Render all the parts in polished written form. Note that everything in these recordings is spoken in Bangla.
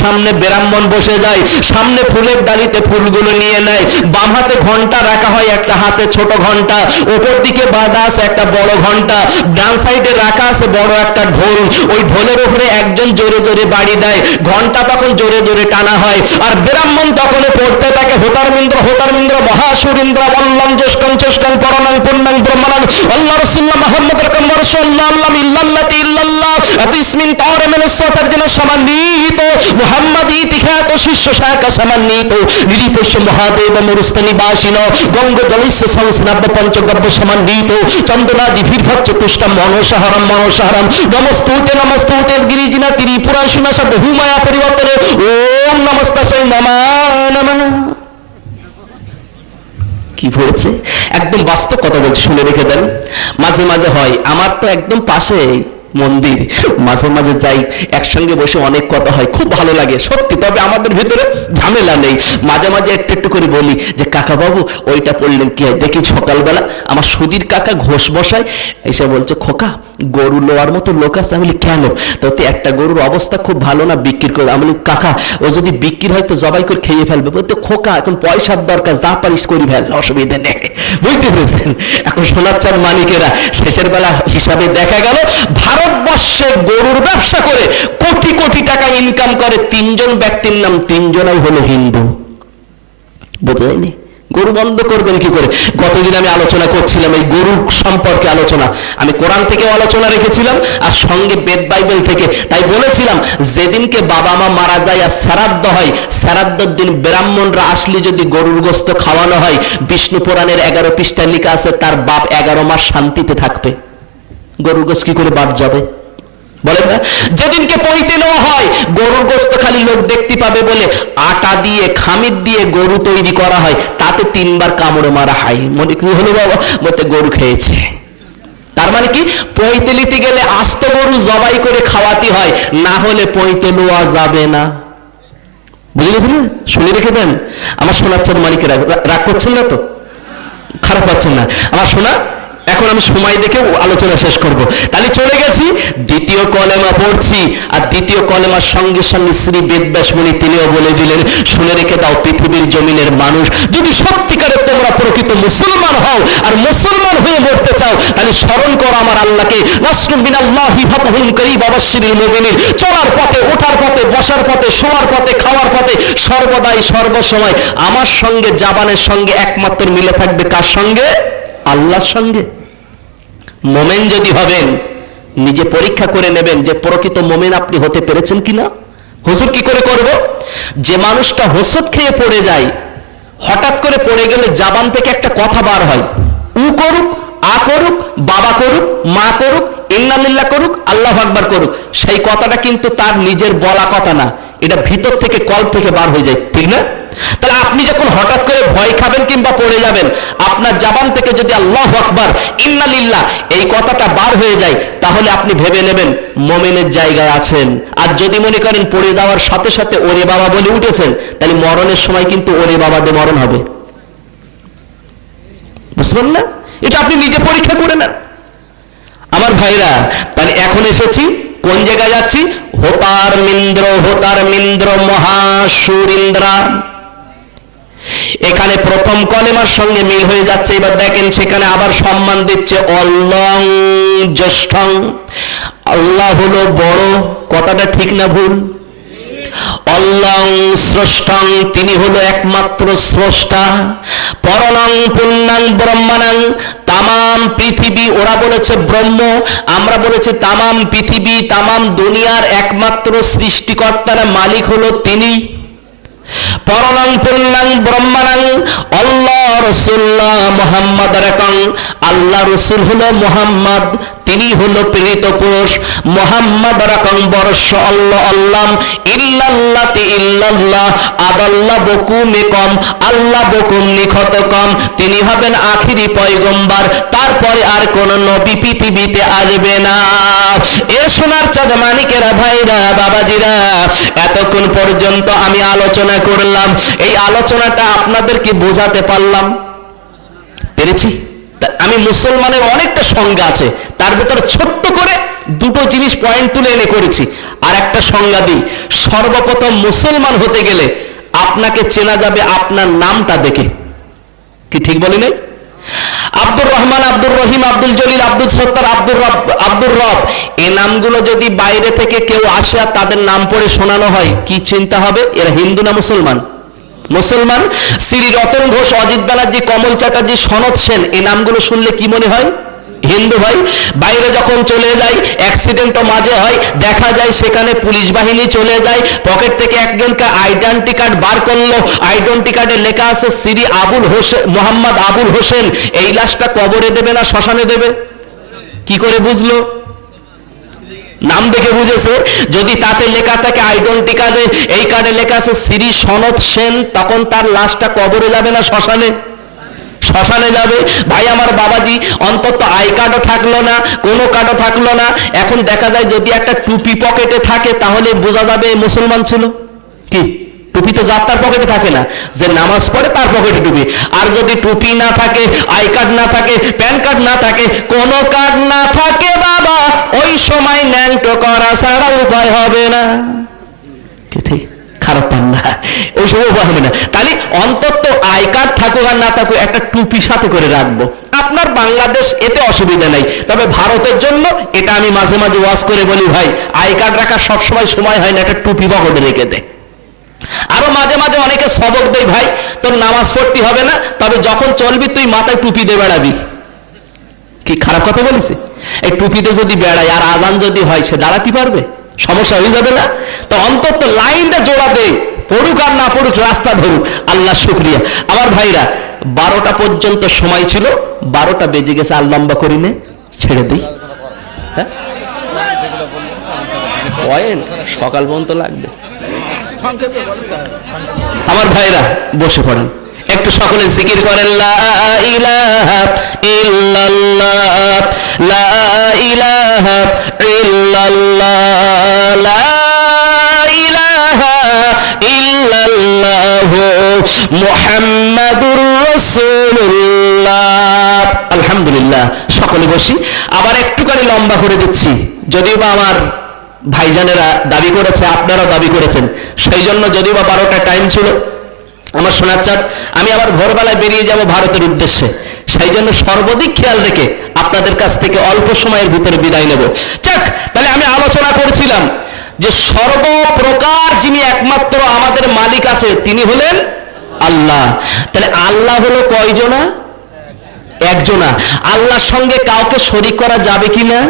সামনে ব্রাহ্মণ বসে যায়, সামনে ফুলের ডালিতে ফুলগুলো নিয়ে নেয়, বাম হাতে ঘন্টা রাখা হয়, একটা হাতে ছোট ঘন্টা, ওপর দিকে বাঁধা আছে একটা বড় ঘন্টা, ডান সাইডে রাখা আছে বড় একটা ঢোল, ওই ঢোলের উপরে একজন জোরে জোরে বাড়ি দেয়, ঘন্টা তখন জোরে জোরে টানা হয়, আর ব্রাহ্মণ তখন পড়তে থাকে হোতারমিন্দ্র হোতারমিন্দ্র মহাসুরিন্দ্র বল্লম জ্যেষ্ঠং চেষ্টং পরণং পূর্ণং ব্রহ্মণং আল্লাহ রাসূলুল্লাহ মুহাম্মদ রাকাম রাসূলুল্লাহ আল্লাহ ইল্লাল্লাহি ইল্লাল্লাহ আতিসমিন তাওরামের সাতারদিন সমান্বিত মুহাম্মদ ইতিখ্যাত শিষ্য শাখা সমান্বিত নিরিপস্য মহাদেব মুরস্তানি বাসিন গঙ্গ জলিস্য সংস্নাব্য পঞ্চগব্য সমান্বিত চন্দ্রাদি ভীরভৎ চতুষ্টম মনসাহরম মনসাহরম নমস্তুতে নমস্তুতে গিরিজিনা ত্রিপুরা সুনাশা বহুমায়া পরিবর্তনে ওম নমস্তায় নমা নমঃ। কি পড়েছে? একদম বাস্তব কথা বলছে, শুনে রেখে দেন। মাঝে মাঝে হয়, আমার তো একদম পাশে মন্দির, মাঝে মাঝে যাই, একসঙ্গে বসে অনেক কথা হয়, খুব ভালো লাগে সত্যি। তবে আমাদের ভিতরে ঝামেলা নেই, মাঝে মাঝে একটু একটু করে বলি যে কাকা বাবু ওইটা পড়লেন কি হয়। দেখি সকালবেলা আমার সুধীর কাকা ঘোষ বসায় এসে বলছে খোকা গরু লোয়ার মতো লোক আছে। আমি বলি কেন? তো একটা গরুর অবস্থা খুব ভালো না, বিক্রি করে। আমি বলি কাকা ও যদি বিক্রি হয় তো জবাই করে খেয়ে ফেলবে। বলতে খোকা এখন পয়সার দরকার, যা পারিস করি ফেল, অসুবিধা নেই। বুঝতে পেরেছেন? এখন সোনার চাঁদ মানিকেরা শেষের বেলা হিসাবে দেখা গেল ভারতবর্ষে গরুর ব্যবসা করে কোটি কোটি টাকা ইনকাম করে তিনজন ব্যক্তির নাম, তিনজনাই হলো হিন্দু। বোঝা যায়নি? গরু বন্ধ করবেন কি করে? গতদিন আমি আলোচনা করছিলাম এই গরুর সম্পর্কে আলোচনা, আমি কোরআন থেকে আলোচনা রেখেছিলাম আর সঙ্গে বেদ বাইবেল থেকে। তাই বলেছিলাম যেদিনকে বাবা মা মারা যায় আর শ্রাদ্ধ হয়, শ্রাদ্ধের দিন ব্রাহ্মণরা আসলে যদি গরুর গোস্ত খাওয়ানো হয়, বিষ্ণু পুরাণের 11 পৃষ্ঠায় লেখা আছে তার বাপ 11 মাস শান্তিতে থাকবে। গরুর গোস্ত কি করে বাদ যাবে বলেন না? যেদিনকে পইতে নেওয়া হয় গরুর গোস্ত খালি লোক দেখতে পাবে বলে আটা দিয়ে খামির দিয়ে গরু তৈরি করা হয়, তাতে 3 বার কামড়ে মারা হয়। মনে কি হলো বাবা? বলতে গরু খেয়েছে। তার মানে কি পইতে নিতে গেলে আস্ত গরু জবাই করে খাওয়াতে হয়, না হলে পইতে নেওয়া যাবে না। বুঝে গেছেন? শুনে রেখে দেন আমার সোনার চাঁদ মানিকেরা। রাগ করছেন না তো? খারাপ পাচ্ছেন না আমার সোনা? এখন আমি সময় দেখে আলোচনা শেষ করব। তাহলে চলে গেছি দ্বিতীয় কলেমা পড়ছি, আর দ্বিতীয় কলেমার সঙ্গে সঙ্গে শ্রী বেদব্যাস মুনি তিনিও বলে দিলেন শুনে রেখে দাও পৃথিবীর জমিনের মানুষ, যদি সত্যিকারে তোমরা প্রকৃত মুসলমান হও আর মুসলমান হয়ে মরতে চাও তাহলে স্মরণ করো আমার আল্লাহকে। নাসরুম মিনাল্লাহি ফাতহুন করিব ওয়াবাশশিরিল মুমিনিন। চলার পথে, ওঠার পথে, বসার পথে, শোয়ার পথে, খাওয়ার পথে, সর্বদাই সর্বসময় আমার সঙ্গে জাবানের সঙ্গে একমাত্র মিলে থাকবে কার সঙ্গে? আল্লাহর সঙ্গে। মোমেন যদি হবেন নিজে পরীক্ষা করে নেবেন যে প্রকৃত মোমেন আপনি হতে পেরেছেন কিনা। হুজুর কি করে করব? যে মানুষটা হোঁচট খেয়ে পড়ে যায়, হঠাৎ করে পড়ে গেলে জাবান থেকে একটা কথা বার হয়, উ করুক, আ করুক, বাবা করুক, মা করুক, ইন্নালিল্লাহ করুক, আল্লাহু আকবার করুক, সেই কথাটা কিন্তু তার নিজের বলা কথা না, এটা ভিতর থেকে কল থেকে বার হয়ে যায়, ঠিক না? তাহলে আপনি যখন হঠাৎ করে ভয় খাবেন কিংবা পড়ে যাবেন, আপনার জবান থেকে যদি আল্লাহু আকবার, ইন্নালিল্লাহ এই কথাটা বার হয়ে যায়, তাহলে আপনি ভেবে নেবেন মুমিনের জায়গায় আছেন। আর যদি মনে করেন পড়ে যাওয়ার সাথে সাথে ওরে বাবা বলে উঠেছেন, তাহলে মরণের সময় কিন্তু ওরে বাবা দিয়ে মরণ হবে। বুঝবেন না? এটা আপনি নিজে পরীক্ষা করে নেন আমার ভাইরা। তাহলে এখন এসেছি কোন জায়গায় যাচ্ছি? হোতার মিন্দ্র, হোতার মিন্দ্র মহাসুরিন্দ্রা। এখানে প্রথম কলেমার সঙ্গে মিল হয়ে যাচ্ছে। এবার দেখেন সেখানে আবার সম্মান দিচ্ছে অল্লং জ্যেষ্ঠং। আল্লাহ হলো বড়, কথাটা ঠিক না ভুল? অল্লং স্রষ্টাং, তিনি হলো একমাত্র স্রষ্টা। পরণং পুণ্যাং ব্রহ্মাণাং, তামাম পৃথিবী, ওরা বলেছে ব্রহ্ম, আমরা বলেছি তামাম পৃথিবী, তামাম দুনিয়ার একমাত্র সৃষ্টিকর্তার মালিক হলো তিনি। পরণং পুণ্যাং ব্রহ্মাণাং আল্লাহ রাসূলুল্লাহ মুহাম্মদ রাকাং, আল্লাহ রাসূল হলো মুহাম্মদ, তিনি হলো প্রেরিত পুরুষ। মুহাম্মদ রাকাং বর্ষ আল্লাহ আল্লাম ইল্লাল্লাতি ইল্লাল্লাহ আদাল্লাহ বকুমে কম, আল্লাহ বকুম নিখত কম, তিনি হবেন আখিরি পয়গম্বর, তারপরে আর কোন নবী পৃথিবীতে আসবে না। এ সোনার চাঁদ মানিকেরা, ভাইরা, বাবাজিরা, এতক্ষণ পর্যন্ত আমি আলোচনা করলাম, এই আলোচনাটা আপনাদেরকে বোঝাতে পারলাম? পেরেছি? আমি মুসলমানের অনেকটা সংজ্ঞা আছে, তার ভিতরে ছোট্ট করে দুটো জিনিস পয়েন্ট তুলে এনে করেছি। আর একটা সংজ্ঞা দিই, সর্বপ্রথম মুসলমান হতে গেলে আপনাকে চেনা যাবে আপনার নামটা দেখে। কি ঠিক বলি নাই? আব্দুর রহমান, আব্দুর রহিম, আব্দুল জলিল, আব্দুল সত্তার, আব্দুর রব, এই নামগুলো যদি বাইরে থেকে কেউ আসে আর তাদের নাম পড়ে শোনানো হয়, কি চিন্তা হবে? এরা হিন্দু না মুসলমান? মুসলমান। শ্রী রতন ঘোষ, অজিত ব্যানার্জি, কমল চ্যাটার্জি, সনৎ সেন, এই নামগুলো শুনলে কি মনে হয়? হিন্দু ভাই। বাইরে যখন চলে যায়, অ্যাক্সিডেন্টও মাঝে হয়, দেখা যায় সেখানে পুলিশ বাহিনী চলে যায়, পকেট থেকে একজনকে আইডেন্টি কার্ড বার করলো, আইডেন্টি কার্ডে লেখা আছে শ্রী আবুল হোসেন, মোহাম্মদ আবুল হোসেন। এই লাশটা কবরে দেবে না শ্মশানে দেবে? কি করে বুঝলো? নাম দেখে বুঝেছে। যদি তাতে লেখা থাকে আইডেন্টি কার্ডে, এই কার্ডে লেখা আছে শ্রী সনৎ সেন, তখন তার লাশটা কবরে যাবে না শ্মশানে? শ্মশানে যাবে। ভাই আমার বাবাজি, অন্তত আই কার্ডও থাকলো না, কোনো কার্ডও থাকলো না, এখন দেখা যায় যদি একটা টুপি পকেটে থাকে তাহলে বোঝা যাবে মুসলমান ছিল। কি টুপি তো যার তার পকেটে থাকে না, যে নামাজ পড়ে তার পকেটে টুপি। আর যদি টুপি না থাকে, আই কার্ড না থাকে, প্যান কার্ড না থাকে, কোনো কার্ড না থাকে বাবা, ওই সময় ন্যাংটো করা ছাড়া উপায় হবে না। কি ঠিক? খারাপ পান না, ওই সময় উপায় হবে না। তাহলে অন্তত আই কার্ড থাকুক আর না থাকুক, একটা টুপি সাথে করে রাখবো। আপনার বাংলাদেশ এতে অসুবিধা নাই, তবে ভারতের জন্য এটা আমি মাঝে মাঝে ওয়াজ করে বলি, ভাই আই কার্ড রাখার সবসময় সময় হয় না, একটা টুপি পকেটে রেখে দে। আরো মাঝে মাঝে অনেকে সবক দেয়, ভাই তোর নামাজ পড়তে হবে না, তবে যখন চলবি তুই মাথায় টুপি দিয়ে বেড়াবি। কি খারাপ কথা বলেছে? এই টুপিতে যদি বেড়ায় আর আজান যদি হয়, সে দাঁড়াতে পারবে? সমস্যা হয়ে যাবে না? তো অন্তত লাইনটা জোড়া দে, পড়ুক আর না পড়ুক রাস্তা ধরুক। আল্লাহ শুকরিয়া। আমার ভাইরা, 12টা পর্যন্ত সময় ছিল, 12টা বেজে গেছে, আর লম্বা করি নে, ছেড়ে দিই। হ্যাঁ, সকাল পর্যন্ত লাগবে। আমার ভাইরা বসে পড়েন, একটু সকলে জিকির করেন, লা ইলাহা ইল্লাল্লাহ, লা ইলাহা ইল্লাল্লাহ, লা ইলাহা ইল্লাল্লাহ, মুহাম্মাদুর রাসূলুল্লাহ। আলহামদুলিল্লাহ। সকলে বসি, আবার একটু করে লম্বা করে দিচ্ছি, যদিও বা আমার ভাইজানেরা দাবি করেছে, আপনারাও দাবি করেছেন, সেই জন্য যদিও বা 12টা টাইম ছিল। আমার সোনার চাঁদ, আমি আবার ভোরবেলায় বেরিয়ে যাব ভারতের উদ্দেশ্যে, সেই জন্য সর্বাধিক খেয়াল রেখে আপনাদের কাছ থেকে অল্প সময়ের ভিতরে বিদায় নেব। যাক, তাহলে আমি আলোচনা করেছিলাম যে সর্বপ্রকার যিনি একমাত্র আমাদের মালিক আছে, তিনি হলেন আল্লাহ। তাহলে আল্লাহ হলো কয়জনা? একজনা। আল্লাহর সঙ্গে কাউকে শরীক করা যাবে কিনা?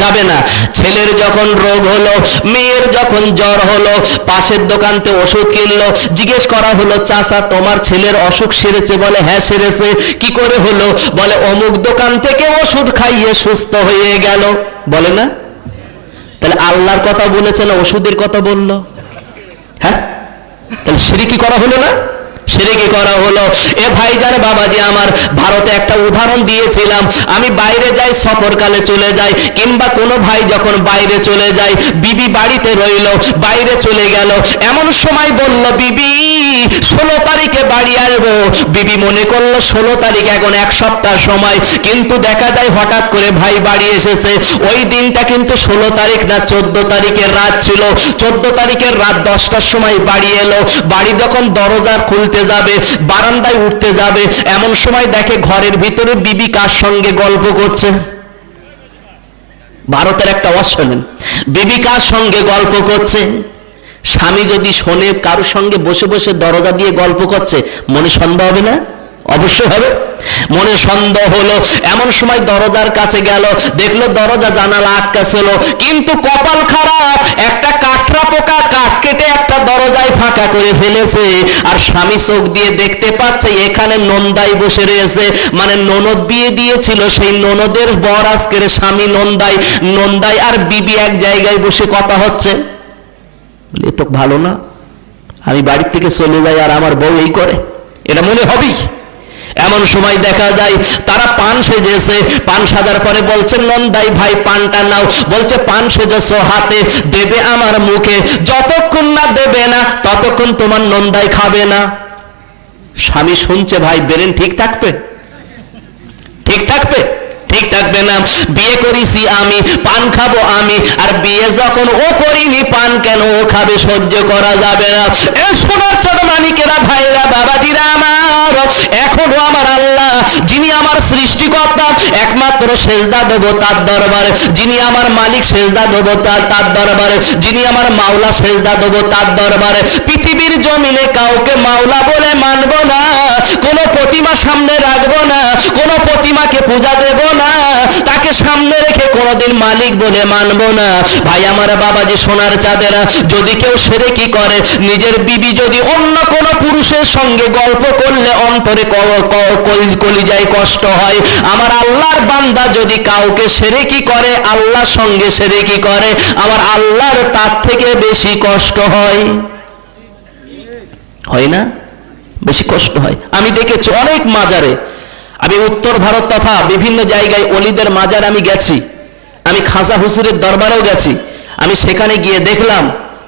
যাবে না। ছেলের যখন রোগ হলো, মেয়ের যখন জ্বর হলো, পাশের দোকানতে ওষুধ কিনলো, জিজ্ঞেস করা হলো, চাচা তোমার ছেলের অসুখ সেরেছে? বলে হ্যাঁ সেরেছে। কি করে হলো? বলে অমুক দোকান থেকে ওষুধ খাইয়ে সুস্থ হয়ে গেল। বলে না? তাহলে আল্লাহর কথা বলেছে না ওষুধের কথা বললো? হ্যাঁ, তাহলে শিরকি করা হলো না? শিরকি করা হলো। এ ভাইজান বাবাজি আমার, ভারতে একটা উদাহরণ দিয়েছিলাম, আমি বাইরে যাই, সফরকালে চলে যাই, কিংবা কোনো ভাই যখন বাইরে চলে যায়, বিবি বাড়িতে রইল, বাইরে চলে গেল, এমন সময় বলল বিবি 16 তারিখে বাড়ি আসবো। বিবি মনে করলো 16 তারিখ, এখন 1 সপ্তাহ সময়, কিন্তু দেখা যায় হঠাৎ করে ভাই বাড়ি এসেছে। ওই দিনটা কিন্তু 16 তারিখ না, 14 তারিখের রাত ছিল। 14 তারিখের রাত 10টার সময় বাড়ি এলো। বাড়ি যখন দরজা খুলতে যাবে, বারান্দায় উঠতে যাবে, এমন সময় দেখে ঘরের ভিতরে বিবি কার সঙ্গে গল্প করছে। ভারতের একটা ওয়াজ শোনেন, বিবি কার সঙ্গে গল্প করছে। স্বামী যদি শোনে কারোর সঙ্গে বসে বসে দরজা দিয়ে গল্প করছে, মনে সন্দেহ হবে না? অবশ্যই হবে। মনে সন্দেহ হলো, এমন সময় দরজার কাছে গেল, দেখলো দরজা জানালা আটকা ছিল, কিন্তু কপাল খারাপ, একটা কাঠরা পোকা কাঠ কেটে একটা দরজায় ফাঁকা করে ফেলেছে। আর স্বামী চোখ দিয়ে দেখতে পাচ্ছে এখানে নন্দাই বসে রয়েছে, মানে ননদ বিয়ে দিয়েছিল, সেই ননদের বর আজকের স্বামী নন্দাই। নন্দাই আর বিবি এক জায়গায় বসে কথা হচ্ছে। বলে এ তো ভালো না, আমি বাড়ির থেকে চলে যাই আর আমার বউ এই করে, এটা মনে হবেই। এমন সময় দেখা যায় তারা পান সেজেছে, পান সাজার পরে বলছে নন্দাই ভাই পানটা নাও। বলছে পান সেজেছো হাতে, দেবে আমার মুখে, যতক্ষণ না দেবে না ততক্ষণ তোমার নন্দাই খাবে না। স্বামী শুনছে, ভাই ব্রেন ঠিক থাকবে? ঠিক থাকবে? ঠিক থাকবে না? বিয়ে করেছি আমি, পান খাবো আমি, আর বিয়ে যখন ও করিনি পান কেন ও খাবে? সহ্য করা যাবে না। এ সোনার ছোট মানিকেরা, ভাইরা, বাবাজিরা আমার, এখনো আমার আল্লাহ যিনি আমার সৃষ্টিকর্তা, একমাত্র সেজদা দেব তার দরবারে। যিনি আমার মালিক, সেজদা দেব তার দরবারে। যিনি আমার মাওলা, সেজদা দেব তার দরবারে। পৃথিবীর জমিনে কাউকে মাওলা বলে মানব না, কোনো প্রতিমা সামনে রাখবো না, কোনো প্রতিমাকে পূজা দেব না, তাকে সামনে রেখে কোনোদিন মালিক বলে মানব না। ভাই আমার, বাবাজি, সোনার চাঁদেরা, যদি কেউ শিরকি করে, নিজের বিবি যদি অন্য কোনো পুরুষের সঙ্গে গল্প করলে অন্তরে কলিজায় কষ্ট হয়। আমার আল্লাহর বান্দা যদি কাউকে শিরকি করে, আল্লাহর সঙ্গে শিরকি করে, আমার আল্লাহর তার থেকে বেশি কষ্ট হয়। হয় না? বেশি কষ্ট হয়। আমি দেখেছি অনেক মাজারে, আমি উত্তর ভারত তথা বিভিন্ন জায়গায় অলিদের মাজারে আমি গেছি, আমি খাজা হুজুরের দরবারেও গেছি। আমি সেখানে গিয়ে দেখলাম,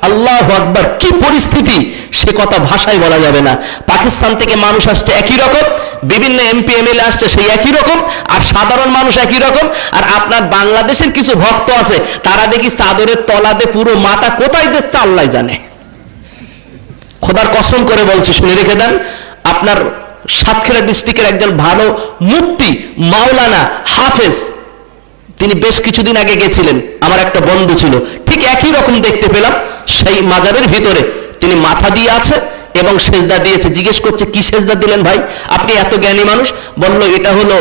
আল্লাহু আকবার, কি পরিস্থিতি সে কথা ভাষায় বলা যাবে না। পাকিস্তান থেকে মানুষ আসছে একই রকম, বিভিন্ন এমপি এমএলএ আসছে সেই একই রকম, আর সাধারণ মানুষ একই রকম। আর আপনার বাংলাদেশের কিছু ভক্ত আছে, তারা দেখি চাদরের তলাতে পুরো মাথা কোথায় দিচ্ছে আল্লাহ জানে। খোদার কসম করে বলছি, শুনে রেখে দেন, আপনার সাতক্ষীরা ডিস্ট্রিক্টের একজন ভালো মুফতি মাওলানা হাফেজ, তিনি বেশ কিছুদিন আগে গেছিলেন, আমার একটা বন্ধু ছিল, ঠিক একই রকম দেখতে পেলাম। সেই মাজারের ভিতরে তিনি মাথা দিয়ে আছে এবং সেজদা দিয়েছে। জিজ্ঞেস করছে, কি সেজদা দিলেন ভাই, আপনি এত জ্ঞানী মানুষ? বলল, এটা হলো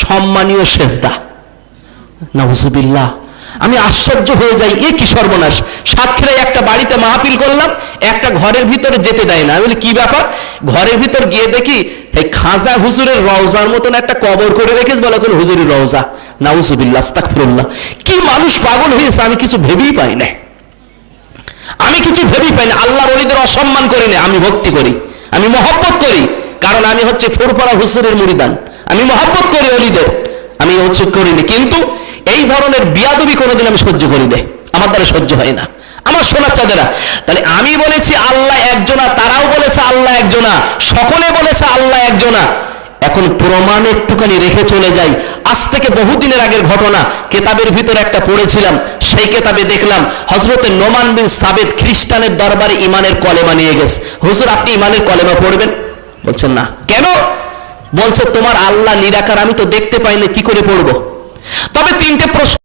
সম্মানীয় সেজদা। নাউজুবিল্লাহ। আমি আশ্চর্য হয়ে যাই, এ কি সর্বনাশ! সাতক্ষীরায় একটা বাড়িতে মাহফিল করলাম, একটা ঘরের ভিতরে যেতে দেয় না। আমি বলি, কি ব্যাপার? ঘরের ভিতর গিয়ে দেখি এই খাজা হুজুরের রওজার মতন একটা কবর করে রেখেছে, বলে কোন হুজুরের রওজা। নাউজুবিল্লাহ, আস্তাগফিরুল্লাহ। কি মানুষ পাগল হয়েছে, আমি কিছু ভেবেই পাই না, আমি কিছু ভেবেই পাই না। আল্লাহর ওলিদের অসম্মান করি না, আমি ভক্তি করি, আমি মহব্বত করি, কারণ আমি হচ্ছে ফুরফুরা হুজুরের মুরিদান, আমি মহব্বত করি ওলিদের, আমি হচ্ছে করিনি। কিন্তু এই ধরনের বিয়াদবি কোনোদিন আমি সহ্য করি না, আমার দ্বারা সহ্য হয় না। আমার সোনার চাঁদেরা, তাহলে আমি বলেছি আল্লাহ একজনা, তারাও বলেছে আল্লাহ একজনা, সকলে বলেছে আল্লাহ একজনা। এখন প্রমাণ একটুখানি রেখে চলে যাই। আজ থেকে বহুদিনের আগের ঘটনা, কেতাবের ভিতরে একটা পড়েছিলাম, সেই কেতাবে দেখলাম হযরতে নোমান বিন সাবিত খ্রিস্টানের দরবারে ইমানের কলেমা নিয়ে গেছে। হুজুর, আপনি ইমানের কলেমা পড়বেন? বলছেন না। কেন? বলছে, তোমার আল্লাহ নিরাকার, আমি তো দেখতে পাই না, কি করে পড়বো? তবে তিনটে প্রশ্ন